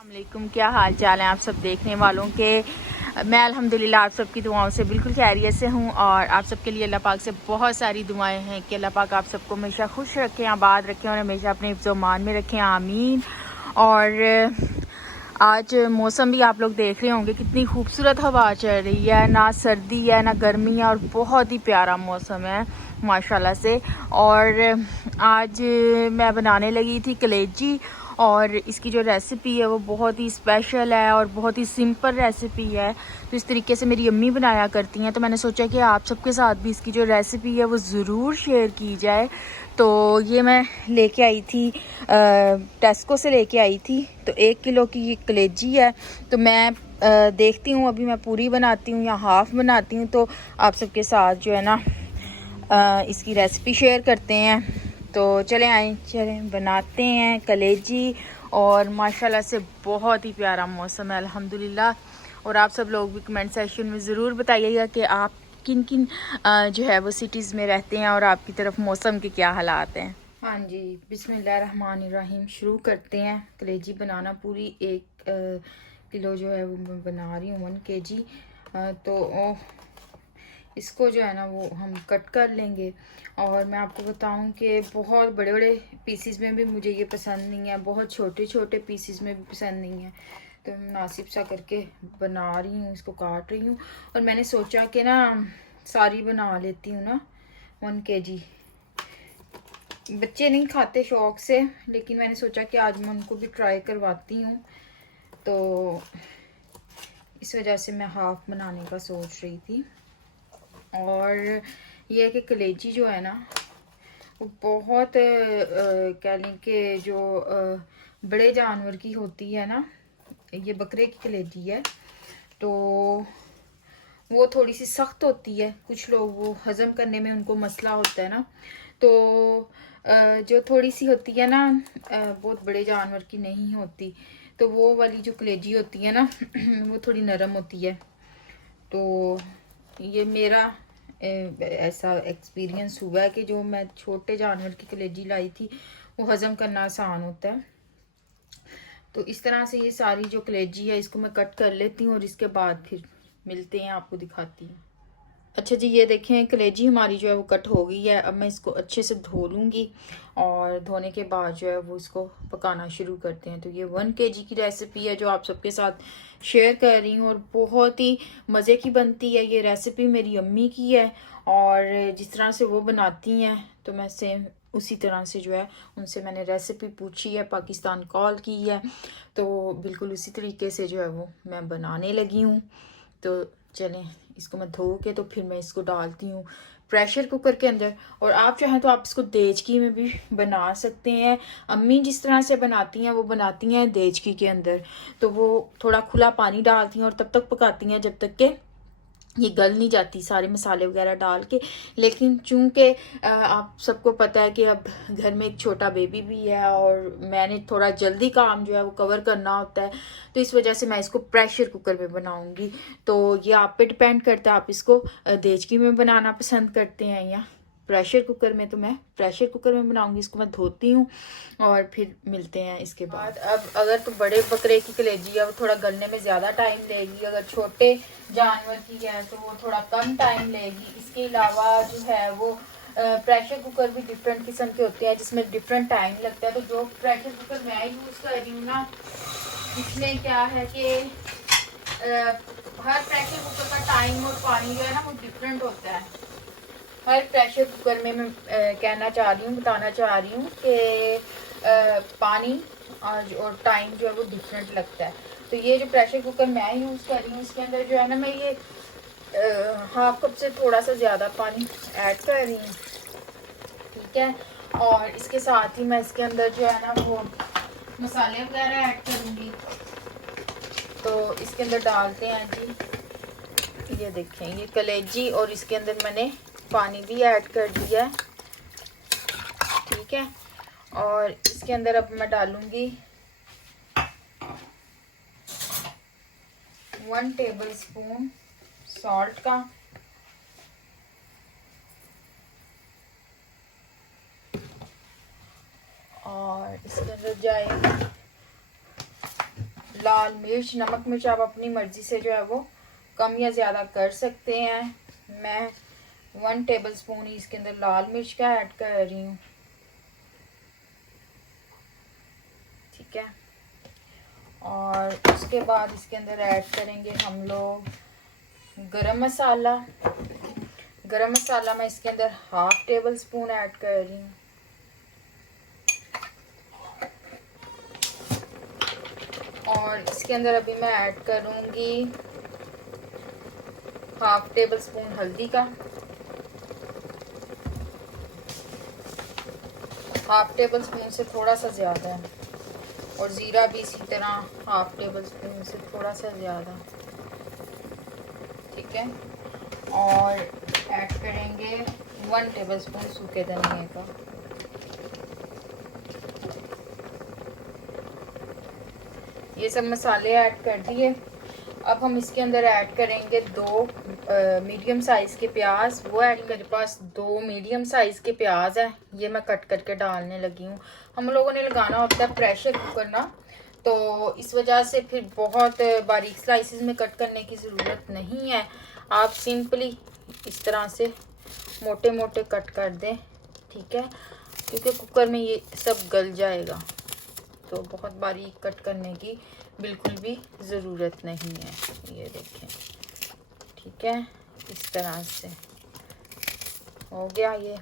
अस्सलामुअलैकुम, क्या हाल चाल है आप सब देखने वालों के। मैं अल्हम्दुलिल्लाह आप सबकी दुआओं से बिल्कुल खैरियत से हूँ और आप सबके लिए अल्लाह पाक से बहुत सारी दुआएं हैं कि अल्लाह पाक आप सबको हमेशा खुश रखें, आबाद रखें और हमेशा अपने हिफ्ज़-ओ-मान में रखें, आमीन। और आज मौसम भी आप लोग देख रहे होंगे कितनी खूबसूरत हवा चल रही है, ना सर्दी है ना गर्मी है और बहुत ही प्यारा मौसम है माशाल्लाह से। और आज मैं बनाने लगी थी कलेजी और इसकी जो रेसिपी है वो बहुत ही स्पेशल है और बहुत ही सिंपल रेसिपी है। तो इस तरीके से मेरी अम्मी बनाया करती हैं, तो मैंने सोचा कि आप सबके साथ भी इसकी जो रेसिपी है वो ज़रूर शेयर की जाए। तो ये मैं लेके आई थी, टेस्को से लेके आई थी। तो 1 किलो की ये कलेजी है। तो मैं देखती हूँ अभी मैं पूरी बनाती हूँ या हाफ़ बनाती हूँ, तो आप सबके साथ जो है ना इसकी रेसिपी शेयर करते हैं। तो चलें बनाते हैं कलेजी। और माशाल्लाह से बहुत ही प्यारा मौसम है अल्हम्दुलिल्लाह। और आप सब लोग भी कमेंट सेक्शन में ज़रूर बताइएगा कि आप किन किन जो है वो सिटीज़ में रहते हैं और आपकी तरफ मौसम के क्या हालात हैं। हाँ जी, बिस्मिल्लाहिर्रहमानिर्रहीम शुरू करते हैं कलेजी बनाना। पूरी 1 किलो जो है वो मैं बना रही हूँ, 1 kg। तो इसको जो है ना वो हम कट कर लेंगे। और मैं आपको बताऊं कि बहुत बड़े बड़े पीसीज में भी मुझे ये पसंद नहीं है, बहुत छोटे छोटे पीसीज में भी पसंद नहीं है। तो मुनासिब सा करके बना रही हूँ, इसको काट रही हूँ। और मैंने सोचा कि ना सारी बना लेती हूँ ना 1 kg। बच्चे नहीं खाते शौक से, लेकिन मैंने सोचा कि आज मैं उनको भी ट्राई करवाती हूँ। तो इस वजह से मैं हाफ बनाने का सोच रही थी। और ये है कि कलेजी जो है ना वो बहुत कह लें कि जो बड़े जानवर की होती है ना, ये बकरे की कलेजी है, तो वो थोड़ी सी सख्त होती है। कुछ लोग वो हज़म करने में उनको मसला होता है ना, तो जो थोड़ी सी होती है ना बहुत बड़े जानवर की नहीं होती। तो वो वाली जो कलेजी होती है ना वो थोड़ी नरम होती है। तो ये मेरा ऐसा एक्सपीरियंस हुआ है कि जो मैं छोटे जानवर की कलेजी लाई थी वो हज़म करना आसान होता है। तो इस तरह से ये सारी जो कलेजी है इसको मैं कट कर लेती हूँ और इसके बाद फिर मिलते हैं, आपको दिखाती हूँ। अच्छा जी, ये देखें कलेजी हमारी जो है वो कट हो गई है। अब मैं इसको अच्छे से धो लूँगी और धोने के बाद जो है वो इसको पकाना शुरू करते हैं। तो ये 1 kg की रेसिपी है जो आप सबके साथ शेयर कर रही हूँ और बहुत ही मज़े की बनती है। ये रेसिपी मेरी अम्मी की है और जिस तरह से वो बनाती हैं तो मैं सेम उसी तरह से जो है उनसे मैंने रेसिपी पूछी है, पाकिस्तान कॉल की है, तो बिल्कुल उसी तरीके से जो है वो मैं बनाने लगी हूँ। तो चलें इसको मैं धो के तो फिर मैं इसको डालती हूँ प्रेशर कुकर के अंदर। और आप चाहें तो आप इसको देचकी में भी बना सकते हैं। अम्मी जिस तरह से बनाती हैं वो बनाती हैं देचकी के अंदर, तो वो थोड़ा खुला पानी डालती हैं और तब तक पकाती हैं जब तक के ये गल नहीं जाती सारे मसाले वगैरह डाल के। लेकिन चूंकि आप सबको पता है कि अब घर में एक छोटा बेबी भी है और मैंने थोड़ा जल्दी काम जो है वो कवर करना होता है, तो इस वजह से मैं इसको प्रेशर कुकर में बनाऊंगी। तो ये आप पे डिपेंड करता है, आप इसको देचकी में बनाना पसंद करते हैं या प्रेशर कुकर में। तो मैं प्रेशर कुकर में बनाऊंगी। इसको मैं धोती हूँ और फिर मिलते हैं इसके बाद। अब अगर तो बड़े बकरे की कलेजी है वो थोड़ा गलने में ज़्यादा टाइम लेगी, अगर छोटे जानवर की है तो वो थोड़ा कम टाइम लेगी। इसके अलावा जो है वो प्रेशर कुकर भी डिफरेंट किस्म के होते हैं जिसमें डिफरेंट टाइम लगता है। तो जो प्रेशर कुकर मैं यूज़ कर रही हूँ ना, इसमें क्या है कि हर प्रेशर कुकर का टाइम और पानी जो है ना वो डिफरेंट होता है। हर प्रेशर कुकर में मैं कहना चाह रही हूँ, बताना चाह रही हूँ कि पानी और टाइम जो है वो डिफरेंट लगता है। तो ये जो प्रेशर कुकर मैं यूज़ कर रही हूँ इसके अंदर जो है ना मैं ये हाफ कप से थोड़ा सा ज़्यादा पानी ऐड कर रही हूँ, ठीक है। और इसके साथ ही मैं इसके अंदर जो है ना वो मसाले वगैरह ऐड करूँगी। तो इसके अंदर डालते हैं जी, ये देखें ये कलेजी और इसके अंदर मैंने पानी भी ऐड कर दिया है, ठीक है। और इसके अंदर अब मैं डालूंगी 1 टेबलस्पून सॉल्ट का, और इसके अंदर जाएगा लाल मिर्च, नमक मिर्च आप अपनी मर्ज़ी से जो है वो कम या ज़्यादा कर सकते हैं। मैं 1 टेबलस्पून ही इसके अंदर लाल मिर्च का ऐड कर रही हूँ, ठीक है। और उसके बाद इसके अंदर ऐड करेंगे हम लोग गरम मसाला। गरम मसाला मैं इसके अंदर 1/2 टेबलस्पून ऐड कर रही हूँ। और इसके अंदर अभी मैं ऐड करूँगी 1/2 टेबलस्पून हल्दी का, 1/2 टेबलस्पून से थोड़ा सा ज़्यादा है। और ज़ीरा भी इसी तरह 1/2 टेबलस्पून से थोड़ा सा ज़्यादा, ठीक है। और ऐड करेंगे 1 टेबलस्पून सूखे धनिए का। ये सब मसाले ऐड कर दिए। अब हम इसके अंदर ऐड करेंगे 2 मीडियम साइज़ के प्याज। वो ऐड मेरे पास 2 मीडियम साइज़ के प्याज हैं, ये मैं कट करके डालने लगी हूँ। हम लोगों ने लगाना होता है प्रेशर कुकर ना, तो इस वजह से फिर बहुत बारीक स्लाइसेस में कट करने की ज़रूरत नहीं है। आप सिंपली इस तरह से मोटे मोटे कट कर दें, ठीक है, क्योंकि कुकर में ये सब गल जाएगा, तो बहुत बारीक कट करने की बिल्कुल भी ज़रूरत नहीं है। ये देखें, ठीक है, इस तरह से हो गया ये।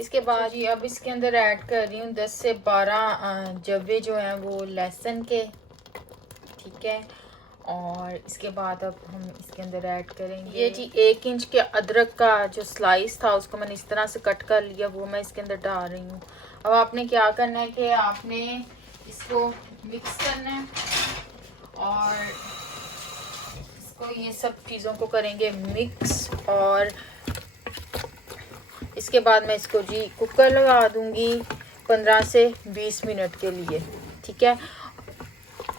इसके बाद जी अब इसके अंदर ऐड कर रही हूँ 10 से 12 जवे जो हैं वो लहसुन के, ठीक है। और इसके बाद अब हम इसके अंदर ऐड करेंगे ये जी 1 इंच के अदरक का जो स्लाइस था, उसको मैंने इस तरह से कट कर लिया, वो मैं इसके अंदर डाल रही हूँ। अब आपने क्या करना है कि आपने इसको मिक्स करना है और इसको ये सब चीज़ों को करेंगे मिक्स। और इसके बाद मैं इसको जी कुकर लगा दूंगी 15 से 20 मिनट के लिए, ठीक है।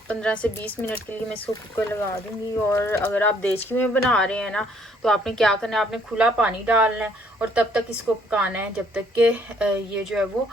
15 से 20 मिनट के लिए मैं इसको कुकर लगा दूंगी। और अगर आप देचकी में बना रहे हैं ना, तो आपने क्या करना है, आपने खुला पानी डालना है और तब तक इसको पकाना है जब तक कि ये जो है वो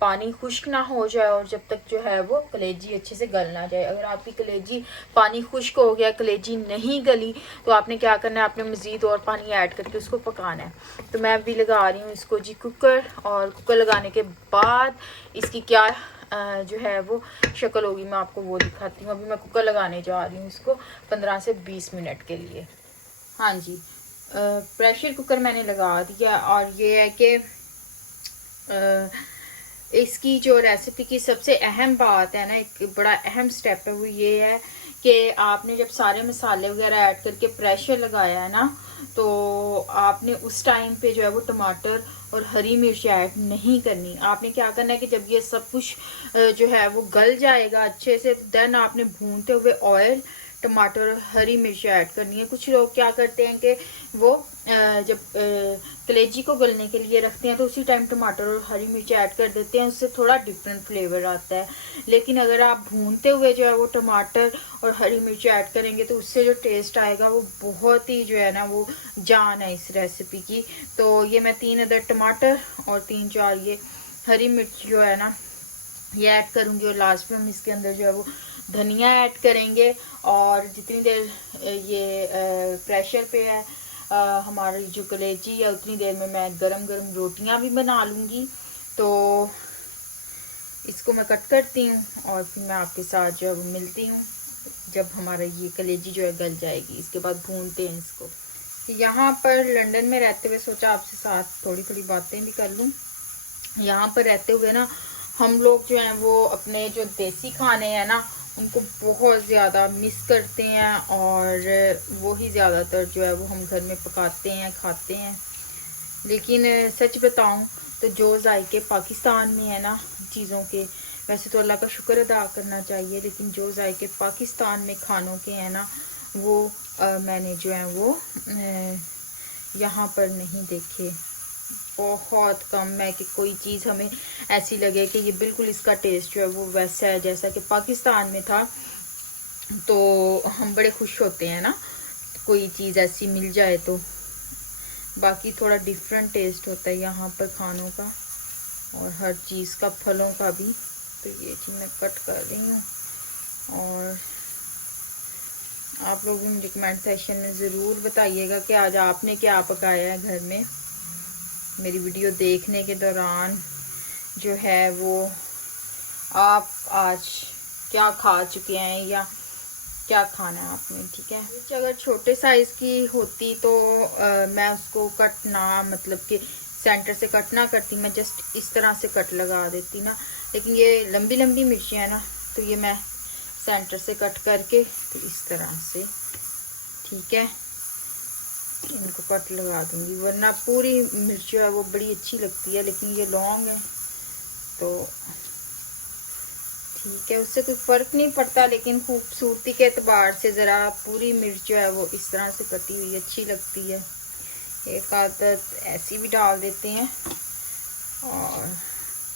पानी खुश्क ना हो जाए और जब तक जो है वो कलेजी अच्छे से गल ना जाए। अगर आपकी कलेजी पानी खुश्क हो गया, कलेजी नहीं गली, तो आपने क्या करना है, आपने मज़ीद और पानी ऐड करके उसको पकाना है। तो मैं अभी लगा रही हूँ इसको जी कुकर, और कुकर लगाने के बाद इसकी क्या जो है वो शक्ल होगी मैं आपको वो दिखाती हूँ। अभी मैं कुकर लगाने जा रही हूँ इसको 15 से 20 मिनट के लिए। हाँ जी, प्रेशर कुकर मैंने लगा दिया। और ये है कि इसकी जो रेसिपी की सबसे अहम बात है ना, एक बड़ा अहम स्टेप है, वो ये है कि आपने जब सारे मसाले वगैरह ऐड करके प्रेशर लगाया है ना, तो आपने उस टाइम पे जो है वो टमाटर और हरी मिर्च ऐड नहीं करनी। आपने क्या करना है कि जब ये सब कुछ जो है वो गल जाएगा अच्छे से, देन आपने भूनते हुए ऑयल, टमाटर और हरी मिर्च ऐड करनी है। कुछ लोग क्या करते हैं कि वो जब कलेजी को गलने के लिए रखते हैं तो उसी टाइम टमाटर और हरी मिर्च ऐड कर देते हैं, उससे थोड़ा डिफरेंट फ्लेवर आता है। लेकिन अगर आप भूनते हुए जो है वो टमाटर और हरी मिर्च ऐड करेंगे तो उससे जो टेस्ट आएगा वो बहुत ही जो है ना वो जान है इस रेसिपी की। तो ये मैं 3 अदर टमाटर और 3-4 ये हरी मिर्च जो है ना ये ऐड करूँगी। और लास्ट में हम इसके अंदर जो है वो धनिया ऐड करेंगे। और जितनी देर ये प्रेशर पे है हमारी जो कलेजी है, उतनी देर में मैं गरम गरम रोटियां भी बना लूँगी। तो इसको मैं कट करती हूँ और फिर मैं आपके साथ जो है वो मिलती हूँ जब हमारा ये कलेजी जो है गल जाएगी। इसके बाद भूनते हैं इसको। यहाँ पर लंदन में रहते हुए सोचा आपसे साथ थोड़ी थोड़ी बातें भी कर लूँ। यहाँ पर रहते हुए ना हम लोग जो हैं वो अपने जो देसी खाने हैं ना उनको बहुत ज़्यादा मिस करते हैं, और वो ही ज़्यादातर जो है वो हम घर में पकाते हैं, खाते हैं। लेकिन सच बताऊं तो जो जायके पाकिस्तान में है ना चीज़ों के, वैसे तो अल्लाह का शुक्र अदा करना चाहिए, लेकिन जो जायके पाकिस्तान में खानों के हैं ना वो मैंने जो है वो यहाँ पर नहीं देखे। बहुत कम है कि कोई चीज़ हमें ऐसी लगे कि ये बिल्कुल इसका टेस्ट जो है वो वैसा है जैसा कि पाकिस्तान में था। तो हम बड़े खुश होते हैं ना कोई चीज़ ऐसी मिल जाए तो। बाकी थोड़ा डिफरेंट टेस्ट होता है यहाँ पर खानों का और हर चीज़ का, फलों का भी। तो ये चीज़ मैं कट कर रही हूँ और आप लोग मुझे कमेंट सेक्शन में ज़रूर बताइएगा कि आज आपने क्या पकाया है घर में। मेरी वीडियो देखने के दौरान जो है वो आप आज क्या खा चुके हैं या क्या खाना है आपने, ठीक है। मिर्च अगर छोटे साइज़ की होती तो मैं उसको कट ना, मतलब कि सेंटर से कट ना करती, मैं जस्ट इस तरह से कट लगा देती ना। लेकिन ये लंबी लंबी मिर्चियाँ हैं ना, तो ये मैं सेंटर से कट करके तो इस तरह से, ठीक है, इनको कट लगा दूंगी। वरना पूरी मिर्च जो है वो बड़ी अच्छी लगती है, लेकिन ये लॉन्ग है तो ठीक है, उससे कोई फ़र्क नहीं पड़ता। लेकिन खूबसूरती के एतबार से ज़रा पूरी मिर्च जो है वो इस तरह से कटी हुई अच्छी लगती है। एक आदत ऐसी भी डाल देते हैं। और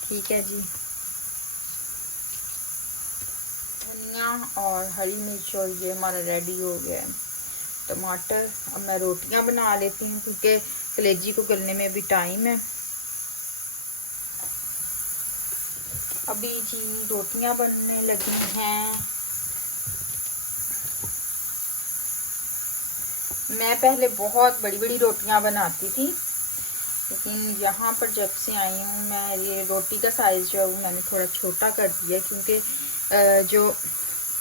ठीक है जी, धनिया और हरी मिर्च और ये हमारा रेडी हो गया है। टमाटर, अब मैं रोटियां बना लेती हूँ क्योंकि कलेजी को गलने में भी टाइम है। अभी जी रोटियां बनने लगी हैं। मैं पहले बहुत बड़ी बड़ी रोटियां बनाती थी, लेकिन यहाँ पर जब से आई हूँ मैं ये रोटी का साइज़ जो है वो मैंने थोड़ा छोटा कर दिया, क्योंकि जो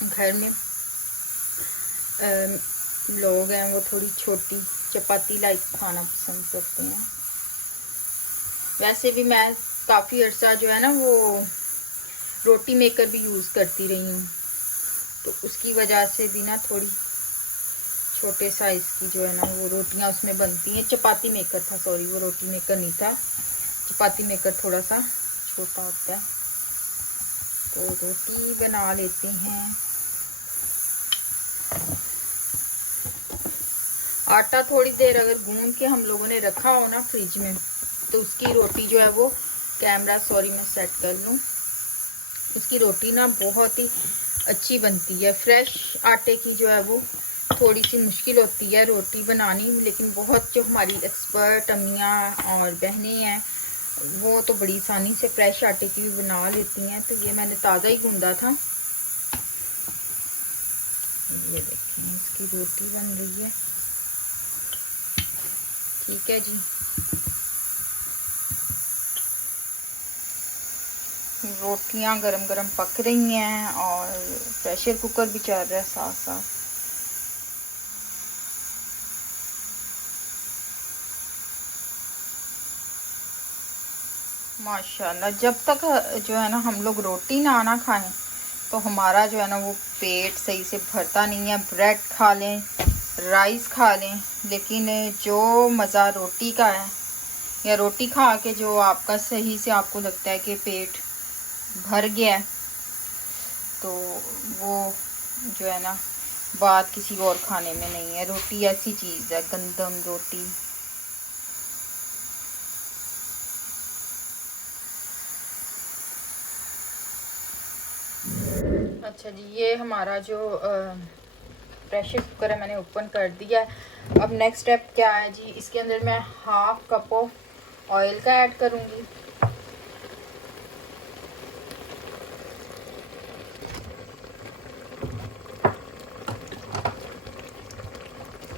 घर में लोग हैं वो थोड़ी छोटी चपाती लाइक खाना पसंद करते हैं। वैसे भी मैं काफ़ी अर्सा जो है ना वो रोटी मेकर भी यूज़ करती रही हूँ, तो उसकी वजह से भी ना थोड़ी छोटे साइज़ की जो है ना वो रोटियां उसमें बनती हैं। चपाती मेकर था, सॉरी, वो रोटी मेकर नहीं था, चपाती मेकर थोड़ा सा छोटा होता है। तो रोटी बना लेते हैं। आटा थोड़ी देर अगर गूंद के हम लोगों ने रखा हो ना फ्रिज में, तो उसकी रोटी जो है वो, कैमरा सॉरी मैं सेट कर लूँ, उसकी रोटी ना बहुत ही अच्छी बनती है। फ्रेश आटे की जो है वो थोड़ी सी मुश्किल होती है रोटी बनानी, लेकिन बहुत जो हमारी एक्सपर्ट अम्मियाँ और बहनें हैं वो तो बड़ी आसानी से फ्रेश आटे की भी बना लेती हैं। तो ये मैंने ताज़ा ही गूंदा था। ये देखें इसकी रोटी बन रही है, ठीक है जी। रोटियां गरम गरम पक रही हैं और प्रेशर कुकर भी चल रहा है साथ साथ। माशाल्लाह, जब तक जो है ना हम लोग रोटी ना खाएं तो हमारा जो है ना वो पेट सही से भरता नहीं है। ब्रेड खा लें, राइस खा लें, लेकिन जो मज़ा रोटी का है, या रोटी खा के जो आपका सही से आपको लगता है कि पेट भर गया है, तो वो जो है ना बात किसी और खाने में नहीं है। रोटी ऐसी चीज़ है, गंदम रोटी। अच्छा जी, ये हमारा जो प्रेशर कुकर है मैंने ओपन कर दिया है। अब नेक्स्ट स्टेप क्या है जी, इसके अंदर मैं 1/2 कप ऑफ ऑयल का ऐड करूँगी।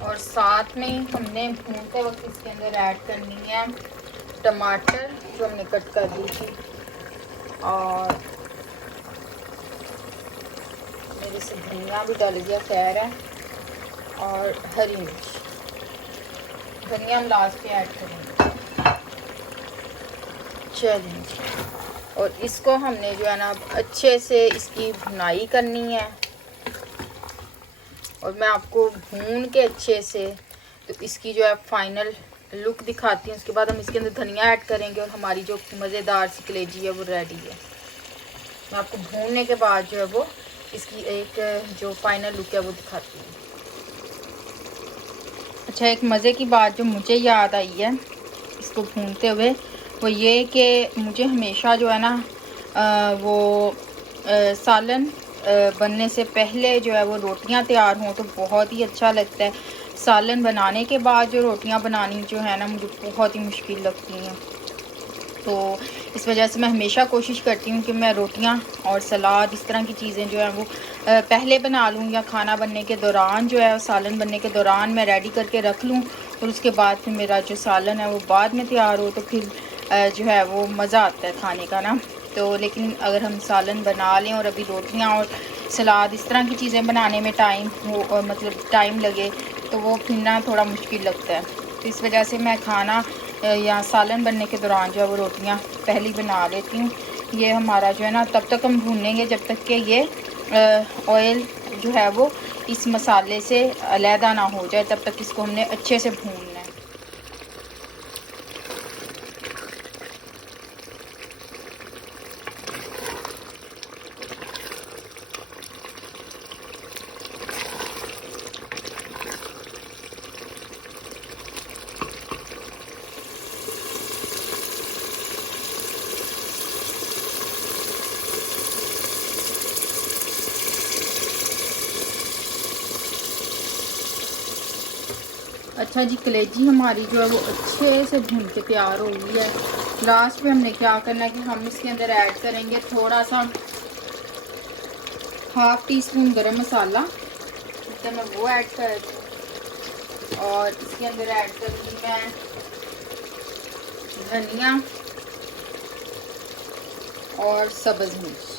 और साथ में हमने भूनते वक्त इसके अंदर ऐड करनी है टमाटर जो हमने कट कर दी थी, और मेरे से धनिया भी डाल दिया, खैर है, और हरी मिर्च। धनिया हम लास्ट पे ऐड करेंगे। चलिए, और इसको हमने जो है ना अच्छे से इसकी भुनाई करनी है, और मैं आपको भून के अच्छे से तो इसकी जो है फाइनल लुक दिखाती हूँ। उसके बाद हम इसके अंदर धनिया ऐड करेंगे और हमारी जो मज़ेदार सी कलेजी है वो रेडी है। मैं आपको भूनने के बाद जो है वो इसकी एक जो फाइनल लुक है वो दिखाती हूँ। अच्छा, एक मज़े की बात जो मुझे याद आई है इसको भूनते हुए, वो ये कि मुझे हमेशा जो है ना वो सालन बनने से पहले जो है वो रोटियां तैयार हों तो बहुत ही अच्छा लगता है। सालन बनाने के बाद जो रोटियां बनानी जो है ना मुझे बहुत ही मुश्किल लगती हैं। तो इस वजह से मैं हमेशा कोशिश करती हूँ कि मैं रोटियाँ और सलाद इस तरह की चीज़ें जो हैं वो पहले बना लूँ, या खाना बनने के दौरान जो है, सालन बनने के दौरान मैं रेडी करके रख लूँ, और उसके बाद फिर मेरा जो सालन है वो बाद में तैयार हो, तो फिर जो है वो मज़ा आता है खाने का ना। तो लेकिन अगर हम सालन बना लें और अभी रोटियाँ और सलाद इस तरह की चीज़ें बनाने में टाइम हो, मतलब टाइम लगे, तो वो फिर ना थोड़ा मुश्किल लगता है। तो इस वजह से मैं खाना या सालन बनने के दौरान जो है वो रोटियाँ पहले बना लेती हूँ। ये हमारा जो है ना तब तक हम भूनेंगे जब तक कि ये ऑयल जो है वो इस मसाले से अलहदा ना हो जाए, तब तक इसको हमने अच्छे से भूनना है। अच्छा जी, कलेजी हमारी जो है वो अच्छे से भून के तैयार हो गई है। लास्ट में हमने क्या करना है कि हम इसके अंदर ऐड करेंगे थोड़ा सा हाफ टी स्पून गरम मसाला, तो मैं वो ऐड कर, और इसके अंदर ऐड करूँगी मैं धनिया और सब्ज़ मिर्च।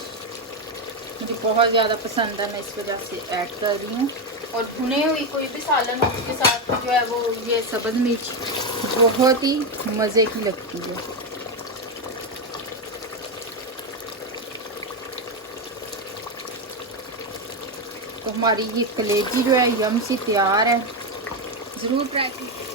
मुझे बहुत ज़्यादा पसंद है, मैं इस वजह से ऐड कर रही हूँ। और भुने हुई कोई भी सालन हो उसके साथ जो है वो ये सब्ज़ मिर्च बहुत ही मज़े की लगती है। तो हमारी ये कलेजी जो है यम सी तैयार है, ज़रूर ट्राई कीजिए।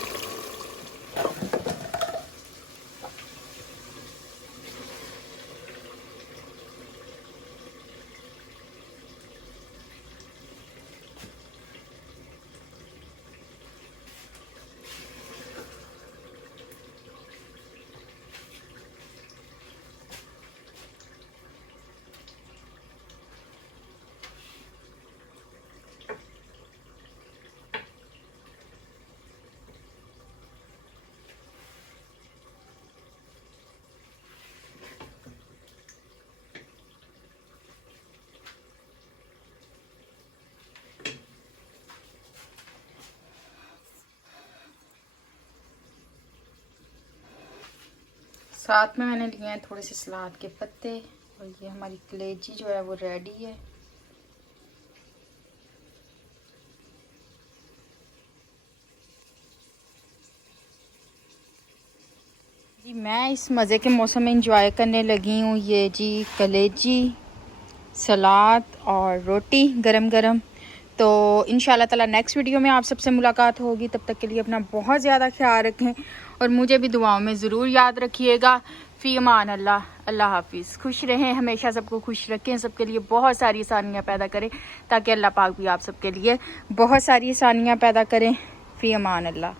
साथ में मैंने लिए हैं थोड़े से सलाद के पत्ते, और ये हमारी कलेजी जो है वो रेडी है। जी मैं इस मज़े के मौसम में इंजॉय करने लगी हूँ ये जी कलेजी, सलाद और रोटी गरम गरम। तो इंशाल्लाह ताला नेक्स्ट वीडियो में आप सबसे मुलाकात होगी। तब तक के लिए अपना बहुत ज़्यादा ख्याल रखें और मुझे भी दुआओं में ज़रूर याद रखिएगा। फ़ी अमान अल्लाह, अल्लाह हाफिज़। खुश रहें, हमेशा सबको खुश रखें, सबके लिए बहुत सारी आसानियाँ पैदा करें, ताकि अल्लाह पाक भी आप सबके लिए बहुत सारी आसानियाँ पैदा करें। फ़ी अमान अल्लाह।